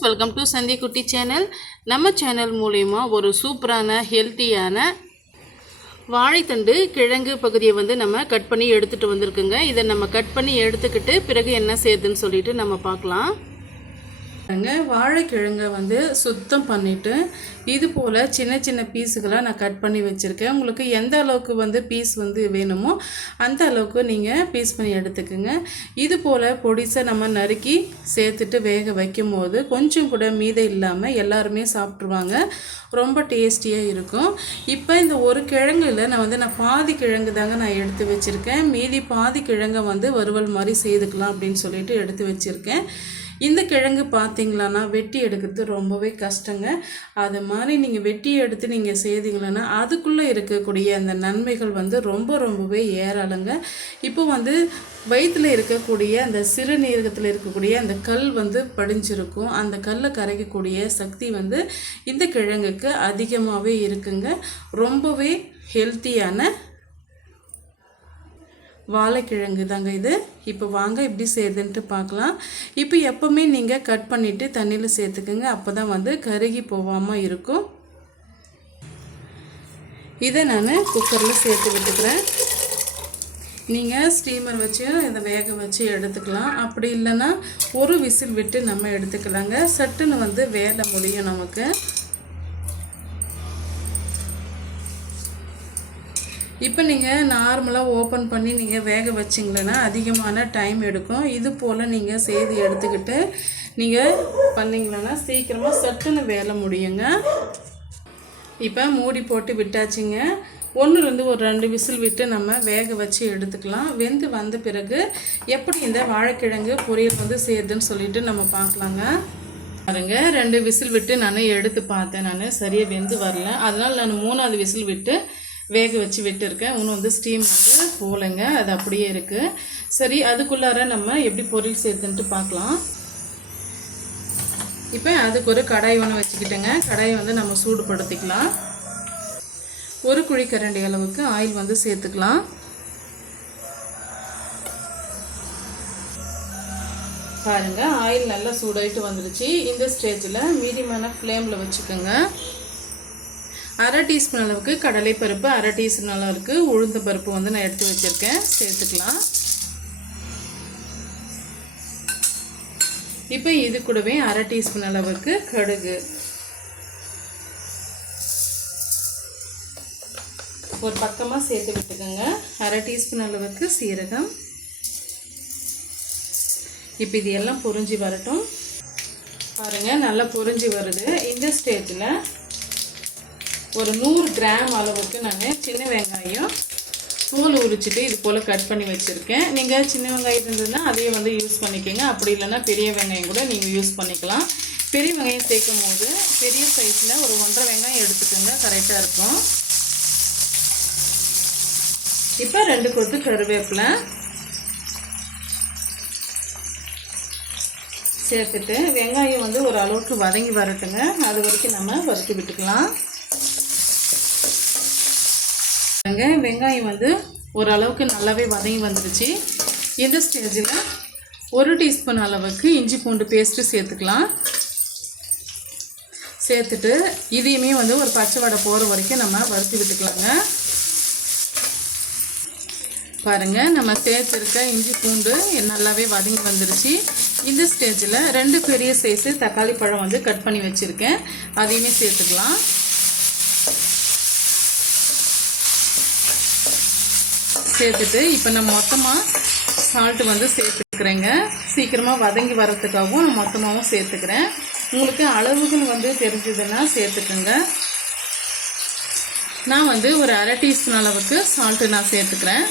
Friends welcome to சந்தி குட்டி channel நம்ம சேனல் மூலயமா ஒரு சூப்பரான ஹெல்த்தியான வாழைத்தண்டு கிழங்கு பகுதியை வந்து நம்ம கட் பண்ணி எடுத்துகிட்டு வந்திருக்குங்க. இதை நம்ம கட் பண்ணி எடுத்துக்கிட்டு பிறகு என்ன செய்யுதுன்னு சொல்லிட்டு நம்ம பார்க்கலாம். பாருங்க வாழைக்கிழங்கை வந்து சுத்தம் பண்ணிவிட்டு இது போல் சின்ன சின்ன பீஸுகளாக நான் கட் பண்ணி வச்சுருக்கேன். உங்களுக்கு எந்த அளவுக்கு வந்து பீஸ் வந்து வேணுமோ அந்த அளவுக்கு நீங்கள் பீஸ் பண்ணி எடுத்துக்கோங்க. இது போல் பொடிசை நம்ம நறுக்கி சேர்த்துட்டு வேக வைக்கும் போது கொஞ்சம் கூட மீதம் இல்லாமல் எல்லாருமே சாப்பிட்ருவாங்க ரொம்ப டேஸ்டியாக இருக்கும். இப்போ இந்த ஒரு கிழங்குல நான் வந்து நான் பாதி கிழங்கு தாங்க நான் எடுத்து வச்சுருக்கேன். மீதி பாதி கிழங்கை வந்து வறுவல் மாதிரி செய்துக்கலாம் அப்படின்னு சொல்லிட்டு எடுத்து வச்சுருக்கேன். இந்த கிழங்கு பார்த்தீங்களான்னா வெட்டி எடுக்கிறது ரொம்பவே கஷ்டங்க. அது மாதிரி நீங்கள் வெட்டி எடுத்து நீங்கள் செய்தீங்களன்னா அதுக்குள்ளே இருக்கக்கூடிய அந்த நன்மைகள் வந்து ரொம்ப ரொம்பவே ஏராளங்க. இப்போ வந்து வயிற்றில் இருக்கக்கூடிய அந்த சிறுநீரகத்தில் இருக்கக்கூடிய அந்த கல் வந்து படிஞ்சிருக்கும். அந்த கல்லை கரைக்கக்கூடிய சக்தி வந்து இந்த கிழங்குக்கு அதிகமாகவே இருக்குங்க. ரொம்பவே ஹெல்த்தியான வாழைக்கிழங்கு தாங்க இது. இப்போ வாங்க எப்படி செய்யுதுன்ட்டு பார்க்கலாம். இப்போ எப்போவுமே நீங்கள் கட் பண்ணிவிட்டு தண்ணியில் சேர்த்துக்குங்க. அப்போ தான் வந்து கருகி போகாமல் இருக்கும். இதை நான் குக்கரில் சேர்த்து விட்டுக்கிறேன். நீங்கள் ஸ்டீமர் வச்சு இதை வேக வச்சு எடுத்துக்கலாம். அப்படி இல்லைன்னா ஒரு விசில் விட்டு நம்ம எடுத்துக்கலாங்க. சட்டுன்னு வந்து வேலை முடியும் நமக்கு. இப்போ நீங்கள் நார்மலாக ஓப்பன் பண்ணி நீங்கள் வேக வச்சிங்களேன்னா அதிகமான டைம் எடுக்கும். இது போல் நீங்கள் செய்து எடுத்துக்கிட்டு நீங்கள் பண்ணிங்களன்னா சீக்கிரமாக சட்டுன்னு வேலை முடியுங்க. இப்போ மூடி போட்டு விட்டாச்சுங்க. ஒன்றுலேருந்து ஒரு ரெண்டு விசில் விட்டு நம்ம வேக வச்சு எடுத்துக்கலாம். வெந்து வந்த பிறகு எப்படி இந்த வாழைக்கிழங்கு பொரியல் வந்து செய்யுதுன்னு சொல்லிட்டு நம்ம பார்க்கலாங்க. பாருங்க ரெண்டு விசில் விட்டு நான் எடுத்து பார்த்தேன் நான். சரியாக வெந்து வரல. அதனால் நான் மூணாவது விசில் விட்டு வேக வச்சு விட்டுருக்கேன். இன்னும் வந்து ஸ்டீம் வந்து போகலைங்க அது அப்படியே இருக்குது சரி அதுக்குள்ளார நம்ம எப்படி பொரியல் சேர்த்துன்ட்டு பார்க்கலாம். இப்போ அதுக்கு ஒரு கடாய் ஒன்று வச்சுக்கிட்டேங்க. கடாயை வந்து நம்ம சூடுபடுத்திக்கலாம். ஒரு குழிக்கரண்டி அளவுக்கு ஆயில் வந்து சேர்த்துக்கலாம். பாருங்கள் ஆயில் நல்லா சூடாயிட்டு வந்துடுச்சு இந்த ஸ்டேஜில் மீடியமான ஃப்ளேமில் வச்சுக்கோங்க. அரை டீஸ்பூன் அளவுக்கு கடலைப்பருப்பு அரை டீஸ்பூன் அளவுக்கு உளுந்த பருப்பு வந்து நான் எடுத்து வச்சுருக்கேன். சேர்த்துக்கலாம். இப்போ இது கூடவே அரை டீஸ்பூன் அளவுக்கு கடுகு. ஒரு பக்கமாக சேர்த்து விட்டுக்கோங்க. அரை டீஸ்பூன் அளவுக்கு சீரகம். இப்போ இது எல்லாம் பொறிஞ்சி வரட்டும். பாருங்கள் நல்லா பொறிஞ்சி வருது. இந்த ஸ்டேஜில் ஒரு நூறு கிராம் அளவுக்கு நான் சின்ன வெங்காயம் தூள் உரிச்சிட்டு இது போல் கட் பண்ணி வச்சுருக்கேன். நீங்கள் சின்ன வெங்காயம் இருந்ததுன்னா அதையும் வந்து யூஸ் பண்ணிக்கோங்க. அப்படி இல்லைன்னா பெரிய வெங்காயம் கூட நீங்கள் யூஸ் பண்ணிக்கலாம். பெரிய வெங்காயம் சேர்க்கும் போது பெரிய சைஸில் ஒரு ஒன்றரை வெங்காயம் எடுத்துக்கோங்க. கரெக்டாக இருக்கும். இப்போ ரெண்டு கொத்து கருவேப்பிலை சேர்த்துட்டு வெங்காயம் வந்து ஒரு அளவுக்கு வதங்கி வரட்டுங்க. அது வரைக்கும் நம்ம வறுத்து விட்டுக்கலாம். வெங்காயம் வந்து ஓரளவுக்கு நல்லாவே வதங்கி வந்துடுச்சு இந்த ஸ்டேஜில் ஒரு டீஸ்பூன் அளவுக்கு இஞ்சி பூண்டு பேஸ்ட்டு சேர்த்துக்கலாம். சேர்த்துட்டு இதையுமே வந்து ஒரு பச்சை வடை போகிற வரைக்கும் நம்ம வறுத்து விட்டுக்கலாங்க. பாருங்கள் நம்ம சேர்த்துருக்க இஞ்சி பூண்டு நல்லாவே வதங்கி வந்துருச்சு. இந்த ஸ்டேஜில் ரெண்டு பெரிய சைஸு தக்காளி பழம் வந்து கட் பண்ணி வச்சுருக்கேன். அதையுமே சேர்த்துக்கலாம். சேர்த்துட்டு இப்போ நான் மொத்தமாக சால்ட்டு வந்து சேர்த்துக்கிறேங்க. சீக்கிரமாக வதங்கி வரத்துக்காகவும் நான் மொத்தமாகவும் சேர்த்துக்கிறேன். உங்களுக்கு அளவுகள் வந்து தெரிஞ்சதுன்னா சேர்த்துக்குங்க. நான் வந்து ஒரு அரை டீஸ்பூன் அளவுக்கு சால்ட்டு நான் சேர்த்துக்கிறேன்.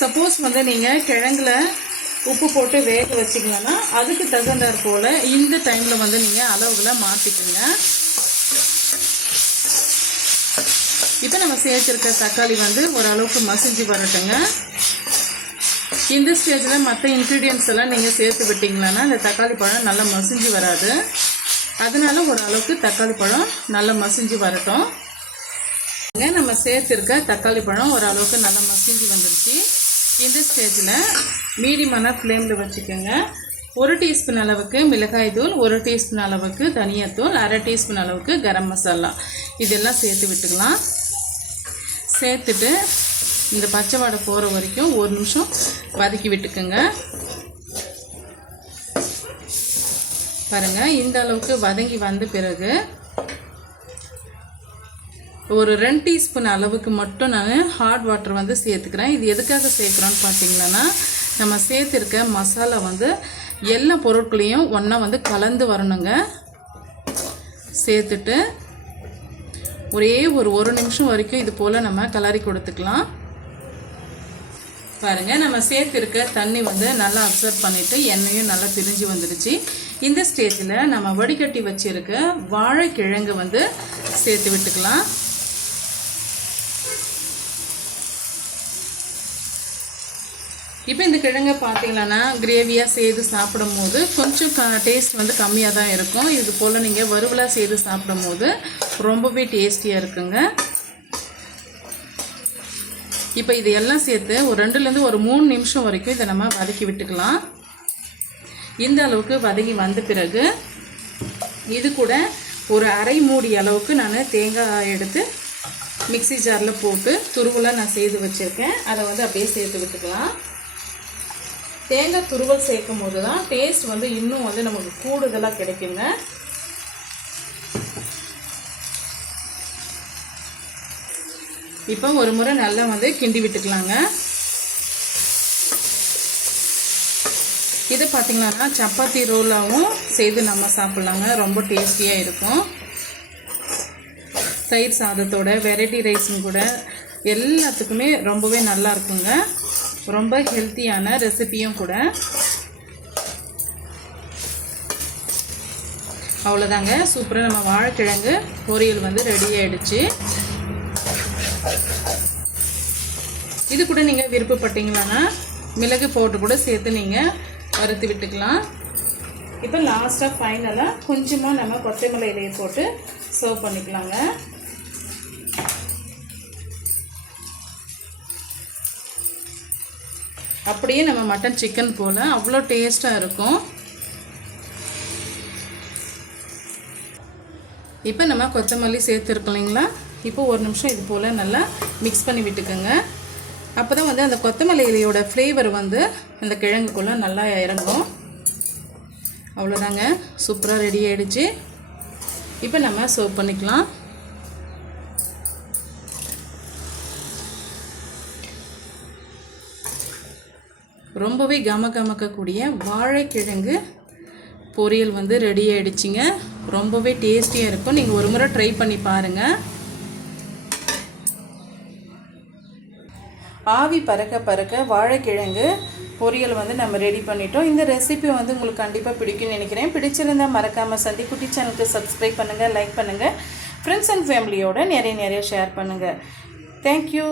சப்போஸ் வந்து நீங்கள் கிழங்குல உப்பு போட்டு வேக வச்சிங்கன்னா அதுக்கு தகுந்தாற் போல் இந்த டைமில் வந்து நீங்கள் அளவுகளை மாற்றிக்கோங்க இப்போ நம்ம சேர்த்துருக்க தக்காளி வந்து ஓரளவுக்கு மசிஞ்சு வரட்டுங்க. இந்த ஸ்டேஜில் மற்ற இன்க்ரீடியன்ஸ் எல்லாம் நீங்கள் சேர்த்து விட்டிங்களான்னா இந்த தக்காளி பழம் நல்லா மசிஞ்சு வராது. அதனால ஓரளவுக்கு தக்காளி பழம் நல்லா மசிஞ்சு வரட்டும். நம்ம சேர்த்துருக்க தக்காளி பழம் ஓரளவுக்கு நல்லா மசிஞ்சு வந்துருச்சு. இந்த ஸ்டேஜில் மீடியமான ஃப்ளேமில் வச்சுக்கோங்க. ஒரு டீஸ்பூன் அளவுக்கு மிளகாய் தூள் ஒரு டீஸ்பூன் அளவுக்கு தனியாத்தூள் அரை டீஸ்பூன் அளவுக்கு கரம் மசாலா. இதெல்லாம் சேர்த்து விட்டுக்கலாம். சேர்த்துட்டு இந்த பச்சை வாடை போகிற வரைக்கும் ஒரு நிமிஷம் வதக்கி விட்டுக்குங்க. பாருங்கள் இந்த அளவுக்கு வதங்கி வந்த பிறகு ஒரு ரெண்டு டீஸ்பூன் அளவுக்கு மட்டும் நான் ஹாட் வாட்டர் வந்து சேர்த்துக்கிறேன். இது எதுக்காக சேர்க்குறோன்னு பார்த்தீங்கன்னா நம்ம சேர்த்துருக்க மசாலா வந்து எல்லா பொருட்களையும் ஒன்றா வந்து கலந்து வரணுங்க. சேர்த்துட்டு ஒரே ஒரு ஒரு நிமிஷம் வரைக்கும் இது போல் நம்ம கலரி கொடுத்துக்கலாம். பாருங்கள் நம்ம சேர்த்துருக்க தண்ணி வந்து நல்லா அப்சர்வ் பண்ணிவிட்டு எண்ணெயும் நல்லா பிரிஞ்சு வந்துடுச்சு இந்த ஸ்டேஜில் நம்ம வடிகட்டி வச்சுருக்க வாழைக்கிழங்கு வந்து சேர்த்து விட்டுக்கலாம். இப்போ இந்த கிழங்கை பார்த்தீங்கன்னா கிரேவியாக செய்து சாப்பிடும் போது கொஞ்சம் டேஸ்ட் வந்து கம்மியாக தான் இருக்கும். இது போல் நீங்கள் வறுவலாக செய்து சாப்பிடும் போது ரொம்பவே டேஸ்டியாக இருக்குங்க. இப்போ இது எல்லாம் சேர்த்து ஒரு ரெண்டுலேருந்து ஒரு மூணு நிமிஷம் வரைக்கும் இதை நம்ம வதக்கி விட்டுக்கலாம். இந்த அளவுக்கு வதங்கி வந்த பிறகு இது கூட ஒரு அரை மூடி அளவுக்கு நான் தேங்காய் எடுத்து மிக்ஸி ஜாரில் போட்டு துருவலாக நான் செய்து வச்சுருக்கேன். அதை வந்து அப்படியே சேர்த்து விட்டுக்கலாம். தேங்காய் துருவல் சேர்க்கும் போது தான் டேஸ்ட் வந்து இன்னும் வந்து நமக்கு கூடுதலாக கிடைக்குங்க. இப்போ ஒரு முறை நல்லா வந்து கிண்டி விட்டுக்கலாங்க. இது பார்த்திங்கன்னா சப்பாத்தி ரோலாகவும் செய்து நம்ம சாப்பிட்லாங்க. ரொம்ப டேஸ்டியாக இருக்கும். தயிர் சாதத்தோட வெரைட்டி ரைஸும் கூட எல்லாத்துக்குமே ரொம்பவே நல்லா இருக்குங்க. ரொம்ப ஹெல்த்தியான ரெசிபியும் கூட. அவ்வளோதாங்க சூப்பராக நம்ம வாழைக்கிழங்கு பொரியல் வந்து ரெடி ஆகிடுச்சு இது கூட நீங்கள் விருப்பப்பட்டீங்களான்னா மிளகு பவுடர் கூட சேர்த்து நீங்கள் வறுத்து விட்டுக்கலாம். இப்போ லாஸ்ட்டாக ஃபைனலாக கொஞ்சமாக நம்ம கொத்தமல்லி இலையை போட்டு சர்வ் பண்ணிக்கலாங்க. அப்படியே நம்ம மட்டன் சிக்கன் போல் அவ்வளோ டேஸ்ட்டாக இருக்கும். இப்போ நம்ம கொத்தமல்லி சேர்த்துருக்கோம் இல்லைங்களா? இப்போ ஒரு நிமிஷம் இது போல் நல்லா மிக்ஸ் பண்ணி விட்டுக்கோங்க. அப்போ தான் வந்து அந்த கொத்தமல்லி இலையோட ஃப்ளேவர் வந்து அந்த கிழங்குக்குள்ளே நல்லா இறங்கும். அவ்வளோதாங்க சூப்பராக ரெடி ஆகிடுச்சு இப்போ நம்ம சர்வ் பண்ணிக்கலாம். ரொம்பவே கம கமக்கக்கூடிய வாழைக்கிழங்கு பொரியல் வந்து ரெடி ஆகிடுச்சிங்க ரொம்பவே டேஸ்டியாக இருக்கும். நீங்கள் ஒரு முறை ட்ரை பண்ணி பாருங்கள் ஆவி பறக்க பறக்க வாழைக்கிழங்கு பொரியல் வந்து நம்ம ரெடி பண்ணிட்டோம். இந்த ரெசிபி வந்து உங்களுக்கு கண்டிப்பாக பிடிக்கும்னு நினைக்கிறேன். பிடிச்சிருந்தால் மறக்காமல் சந்தி குட்டி சேனலுக்கு சப்ஸ்கிரைப் பண்ணுங்கள் லைக் பண்ணுங்கள் ஃப்ரெண்ட்ஸ் அண்ட் ஃபேமிலியோடு நிறைய நிறைய ஷேர் பண்ணுங்கள் தேங்க்யூ